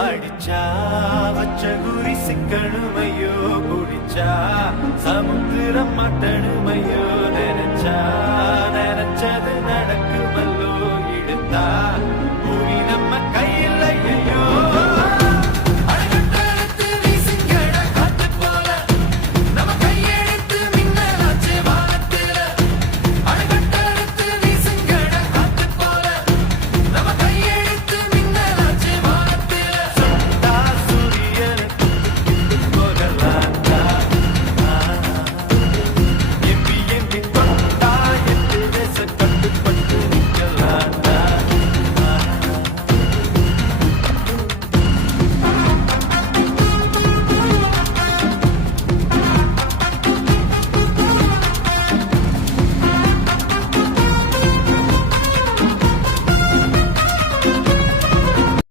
அடிச்சா வச்ச குறி சிக்கணுமையோ குடிச்சா சமுத்திரம் மட்டணுமையோ நினைச்சா நினைச்சது நடக்குமல்லோ இடுத்தா